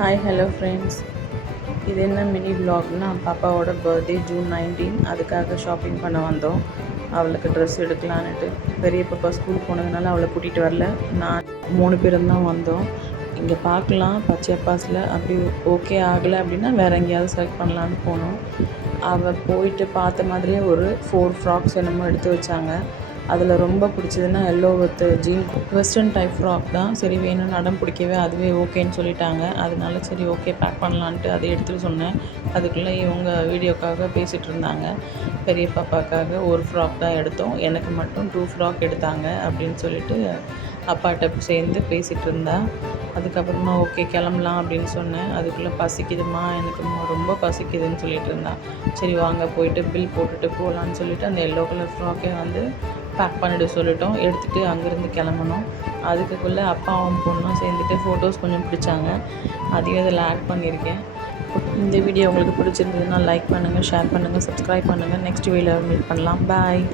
Hi hello friends. இது என்ன mini விலாக்னா, பாப்பாவோட பர்த்டே ஜூன் 19. அதுக்காக ஷாப்பிங் பண்ண வந்தோம். அவளுக்கு ட்ரெஸ் எடுக்கலான்ட்டு. பெரிய பாப்பா ஸ்கூல் போனதுனால அவளை கூட்டிகிட்டு வரல. நான் 3 பேரும் தான் வந்தோம். இங்கே பார்க்கலாம் பச்சையப்பாஸில். அப்படி ஓகே ஆகலை அப்படின்னா வேறு எங்கேயாவது செலக்ட் பண்ணலான்னு போனோம். அவள் போயிட்டு பார்த்த மாதிரியே ஒரு 4 ஃப்ராக்ஸ் என்னமோ எடுத்து வச்சாங்க. அதில் ரொம்ப பிடிச்சதுன்னா yellow with jean western type frock தான். சரி வேணும்னு அடம் பிடிக்கவே அதுவே ஓகேன்னு சொல்லிட்டாங்க. அதனால சரி ஓகே பேக் பண்ணலான்ட்டு அதை எடுத்துகிட்டு சொன்னேன். அதுக்குள்ளே இவங்க வீடியோக்காக பேசிகிட்டு இருந்தாங்க. பெரிய பாப்பாக்காக ஒரு ஃப்ராக் தான் எடுத்தோம், எனக்கு மட்டும் 2 ஃப்ராக் எடுத்தாங்க அப்படின்னு சொல்லிட்டு அப்பாட்ட சேர்ந்து பேசிகிட்டு இருந்தா. அதுக்கப்புறமா ஓகே கிளம்பலாம் அப்படின்னு சொன்னேன். அதுக்குள்ளே பசிக்குதுமா, எனக்கு ரொம்ப பசிக்குதுன்னு சொல்லிட்டு இருந்தா. சரி வாங்க போயிட்டு பில் போட்டுட்டு போகலான்னு சொல்லிவிட்டு அந்த எல்லோ கலர் ஃப்ராக்கே வந்து பேக் பண்ணிவிட சொல்லிட்டோம். எடுத்துகிட்டு அங்கேருந்து கிளம்பணும். அதுக்குள்ளே அப்பாவும் பொண்ணும் சேர்ந்துட்டு ஃபோட்டோஸ் கொஞ்சம் பிடிச்சாங்க. அதையும் இதில் ஆட் பண்ணியிருக்கேன். இந்த வீடியோ உங்களுக்கு பிடிச்சிருந்ததுன்னா லைக் பண்ணுங்கள், ஷேர் பண்ணுங்கள், சப்ஸ்கிரைப் பண்ணுங்கள். நெக்ஸ்ட் வீடியோவில் மீட் பண்ணலாம். பாய்.